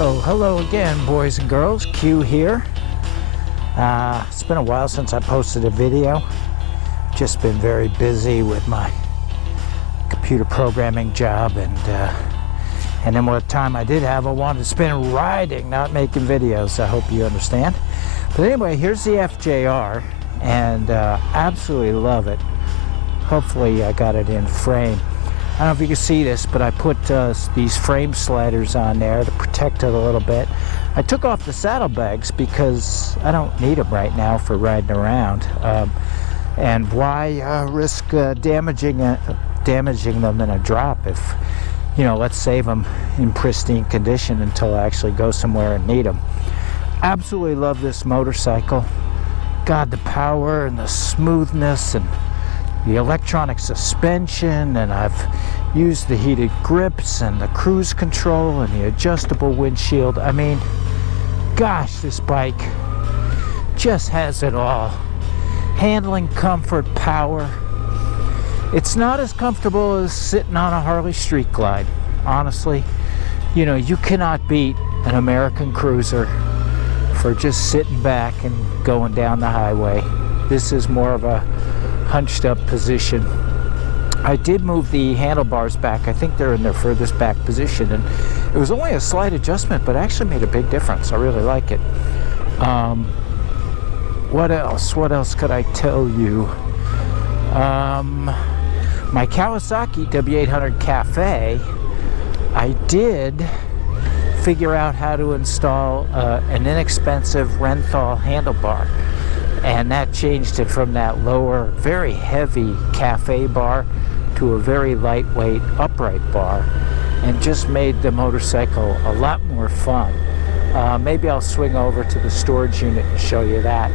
So, hello again, boys and girls. Q here. It's been a while since I posted a video. Just been very busy with my computer programming job, and then what time I did have, I wanted to spend riding, not making videos. I hope you understand. But anyway, here's the FJR, and absolutely love it. Hopefully I got it in frame. I don't know if you can see this, but I put these frame sliders on there to protect it a little bit. I took off the saddlebags because I don't need them right now for riding around. And why risk damaging them in a drop if, you know, let's save them in pristine condition until I actually go somewhere and need them. Absolutely love this motorcycle. God, the power and the smoothness and the electronic suspension, and I've used the heated grips and the cruise control and the adjustable windshield. I mean, gosh, this bike just has it all. Handling, comfort, power. It's not as comfortable as sitting on a Harley Street Glide, honestly. You know, you cannot beat an American cruiser for just sitting back and going down the highway. This is more of a hunched up position. I did move the handlebars back. I think they're in their furthest back position, and it was only a slight adjustment, but actually made a big difference. I really like it. What else could I tell you? My Kawasaki W800 Cafe, I did figure out how to install an inexpensive Renthal handlebar. And that changed it from that lower, very heavy cafe bar to a very lightweight upright bar, and just made the motorcycle a lot more fun. Maybe I'll swing over to the storage unit and show you that.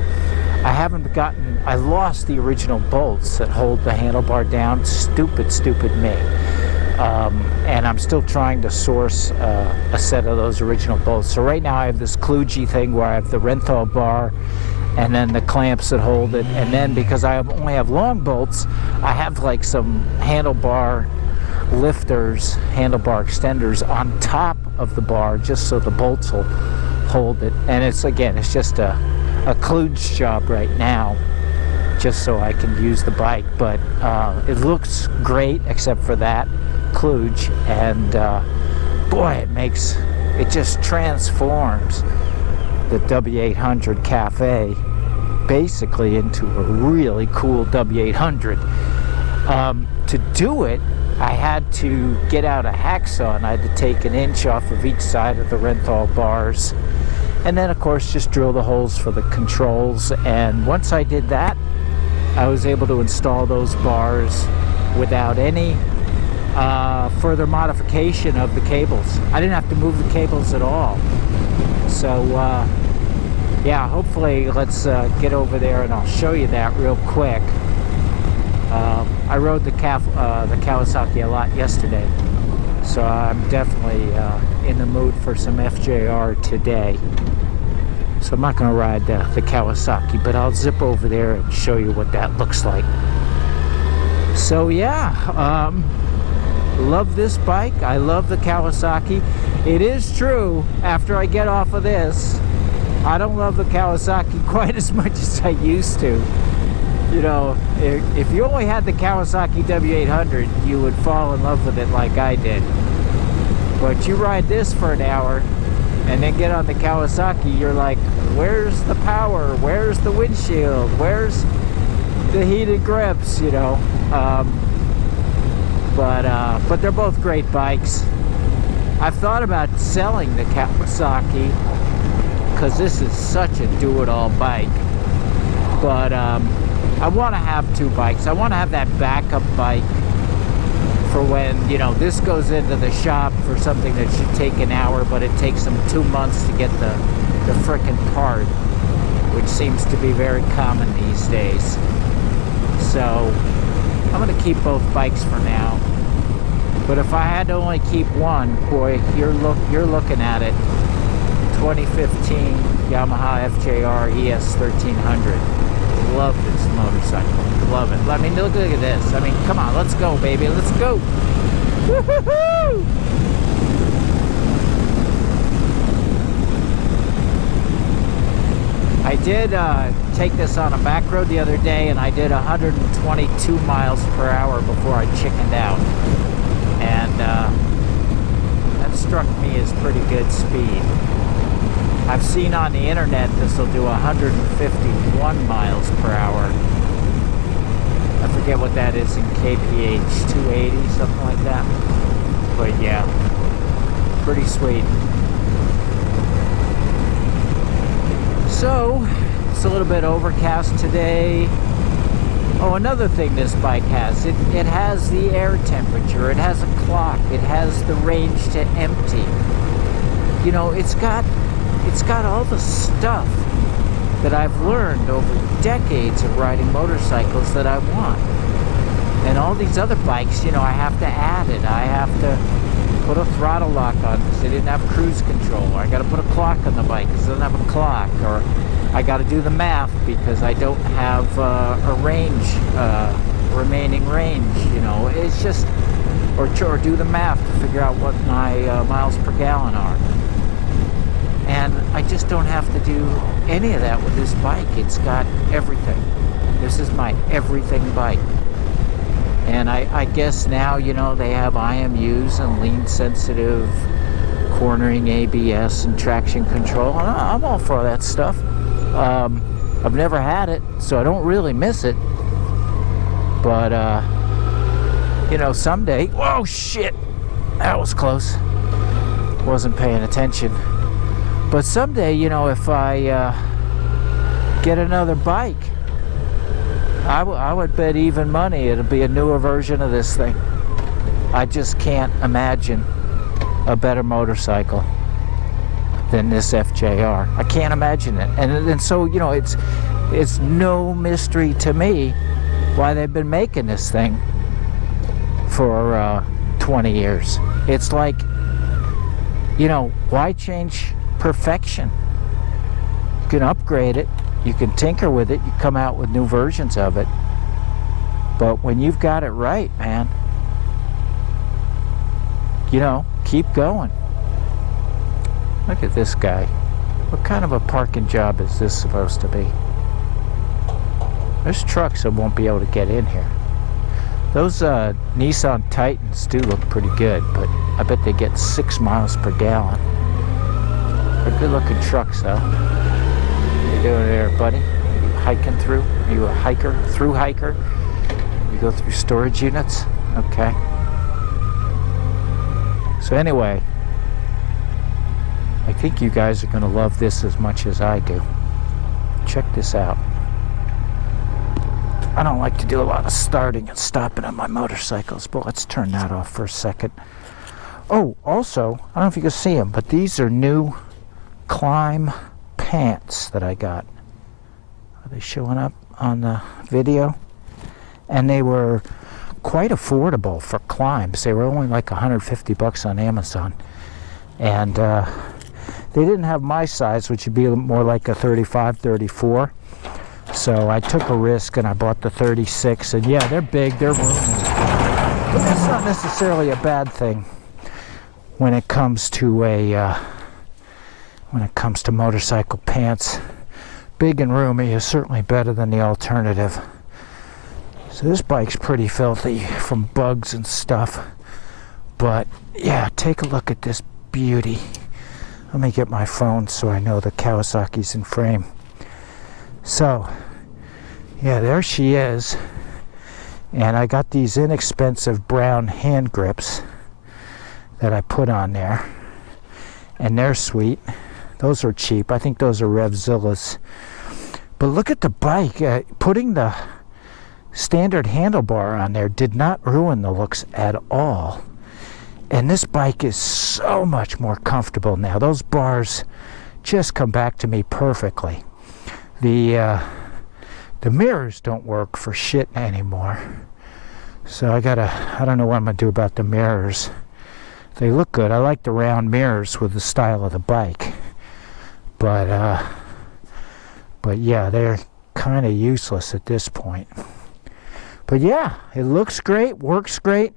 I lost the original bolts that hold the handlebar down. Stupid me. And I'm still trying to source a set of those original bolts. So right now I have this kludgy thing where I have the Renthal bar and then the clamps that hold it, and then because I only have long bolts, I have like some handlebar lifters, handlebar extenders on top of the bar just so the bolts will hold it. And it's just a kludge job right now, just so I can use the bike. But it looks great except for that kludge, and boy, it just transforms the W800 Cafe basically into a really cool W800. To do it, I had to get out a hacksaw, and I had to take an inch off of each side of the Renthal bars, and then of course just drill the holes for the controls. And once I did that, I was able to install those bars without any further modification of the cables. I didn't have to move the cables at all. So yeah, hopefully let's get over there and I'll show you that real quick. I rode the Kawasaki a lot yesterday, so I'm definitely in the mood for some FJR today. So I'm not going to ride the Kawasaki, but I'll zip over there and show you what that looks like. So yeah, love this bike. I love the Kawasaki. It is true, after I get off of this, I don't love the Kawasaki quite as much as I used to. You know, if you only had the Kawasaki W800, you would fall in love with it like I did. But you ride this for an hour and then get on the Kawasaki, you're like, where's the power? Where's the windshield? Where's the heated grips, you know? But they're both great bikes. I've thought about selling the Kawasaki because this is such a do-it-all bike. But I want to have two bikes. I want to have that backup bike for when, you know, this goes into the shop for something that should take an hour, but it takes them 2 months to get the frickin' part, which seems to be very common these days. So I'm going to keep both bikes for now. But if I had to only keep one, boy, you're looking at it. 2015 Yamaha FJR ES 1300. Love this motorcycle. Love it. I mean, look at this. I mean, come on, let's go, baby. Let's go. Woo-hoo-hoo! I did take this on a back road the other day, and I did 122 miles per hour before I chickened out. And that struck me as pretty good speed. I've seen on the internet this will do 151 miles per hour. I forget what that is in kph, 280, something like that. But yeah, pretty sweet. So, it's a little bit overcast today. Oh, another thing this bike has, it has the air temperature, it has a clock, it has the range to empty. You know, it's got all the stuff that I've learned over decades of riding motorcycles that I want. And all these other bikes, you know, I have to add it. I have to put a throttle lock on because they didn't have cruise control. Or I got to put a clock on the bike because it doesn't have a clock. Or I got to do the math because I don't have a range, remaining range. You know, it's just, or do the math to figure out what my miles per gallon are. And I just don't have to do any of that with this bike. It's got everything. This is my everything bike. And I guess now, you know, they have IMUs and lean sensitive cornering ABS and traction control. And I'm all for that stuff. I've never had it, so I don't really miss it. But, you know, someday... Whoa, shit! That was close. Wasn't paying attention. But someday, you know, if I get another bike, I would bet even money it'll be a newer version of this thing. I just can't imagine a better motorcycle than this FJR. I can't imagine it. And so, you know, it's no mystery to me why they've been making this thing for 20 years. It's like, you know, why change perfection? You can upgrade it, you can tinker with it, you come out with new versions of it, but when you've got it right, man, you know, keep going. Look at this guy. What kind of a parking job is this supposed to be? There's trucks that won't be able to get in here. Those Nissan Titans do look pretty good, but I bet they get 6 miles per gallon. They're good looking trucks though. What you doing there, buddy? Are you hiking through? Are you a hiker? Through hiker? You go through storage units? Okay. So anyway, I think you guys are going to love this as much as I do. Check this out. I don't like to do a lot of starting and stopping on my motorcycles, but let's turn that off for a second. Oh, also, I don't know if you can see them, but these are new Climb pants that I got. Are they showing up on the video? And they were quite affordable for Climbs. They were only like $150 on Amazon. And they didn't have my size, which would be more like a 35, 34. So I took a risk and I bought the 36. And yeah, they're big, they're roomy. But that's not necessarily a bad thing when it comes to motorcycle pants. Big and roomy is certainly better than the alternative. So this bike's pretty filthy from bugs and stuff. But yeah, take a look at this beauty. Let me get my phone so I know the Kawasaki's in frame. So, yeah, there she is. And I got these inexpensive brown hand grips that I put on there. And they're sweet. Those are cheap. I think those are Revzilla's. But look at the bike. Putting the standard handlebar on there did not ruin the looks at all. And this bike is so much more comfortable now. Those bars just come back to me perfectly. The mirrors don't work for shit anymore. So I don't know what I'm gonna do about the mirrors. They look good. I like the round mirrors with the style of the bike. But yeah, they're kind of useless at this point. But yeah, it looks great, works great.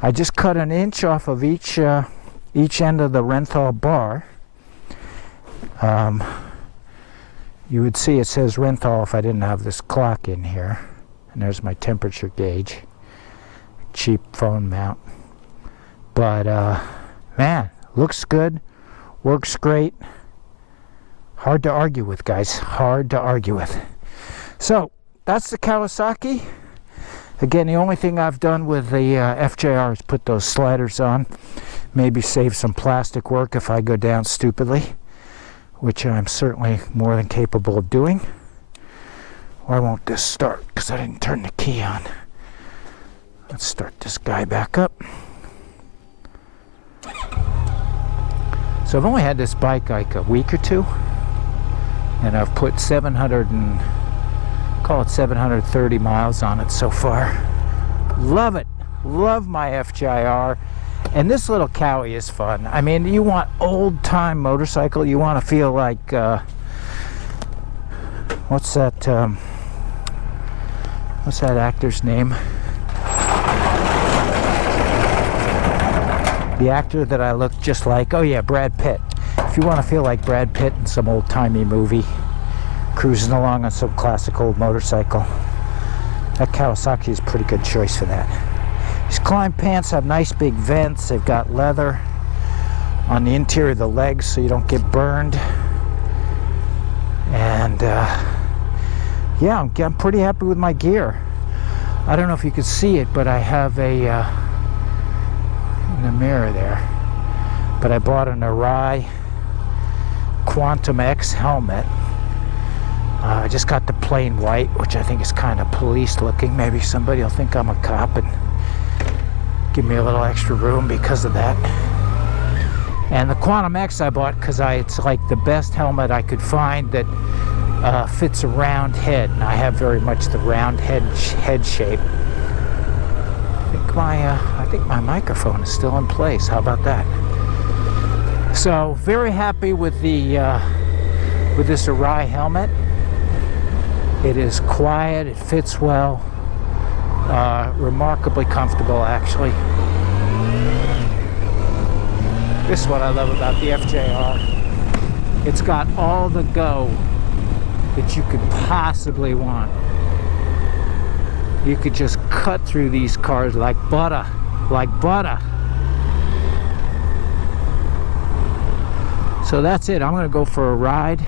I just cut an inch off of each end of the Renthal bar. You would see it says Renthal if I didn't have this clock in here. And there's my temperature gauge. Cheap phone mount. But, man, looks good. Works great. Hard to argue with, guys. Hard to argue with. So, that's the Kawasaki. Again, the only thing I've done with the FJR is put those sliders on. Maybe save some plastic work if I go down stupidly, which I'm certainly more than capable of doing. Why won't this start? Because I didn't turn the key on. Let's start this guy back up. So I've only had this bike like a week or two, and I've put 730 miles on it so far. Love it. Love my FJR. And this little Cowie is fun. I mean, you want old-time motorcycle. You want to feel like, what's that actor's name? The actor that I look just like. Oh yeah, Brad Pitt. If you want to feel like Brad Pitt in some old-timey movie, cruising along on some classic old motorcycle, that Kawasaki is a pretty good choice for that. These climb pants have nice big vents. They've got leather on the interior of the legs so you don't get burned. And yeah, I'm pretty happy with my gear. I don't know if you can see it, but I have a in the mirror there. But I bought an Arai Quantum X helmet. I just got the plain white, which I think is kind of police looking. Maybe somebody will think I'm a cop and give me a little extra room because of that. And the Quantum X I bought because it's like the best helmet I could find that fits a round head, and I have very much the round head shape. I think my microphone is still in place. How about that? So very happy with the with this Arai helmet. It is quiet. It fits well. Remarkably comfortable, actually. This is what I love about the FJR. It's got all the go that you could possibly want. You could just cut through these cars like butter, like butter. So that's it. I'm going to go for a ride,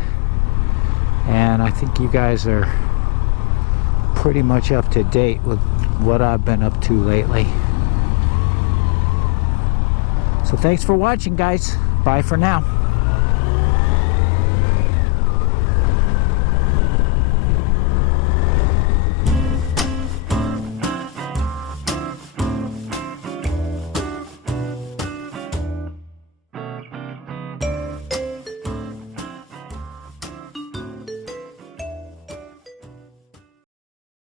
and I think you guys are pretty much up to date with what I've been up to lately. So thanks for watching, guys. Bye for now.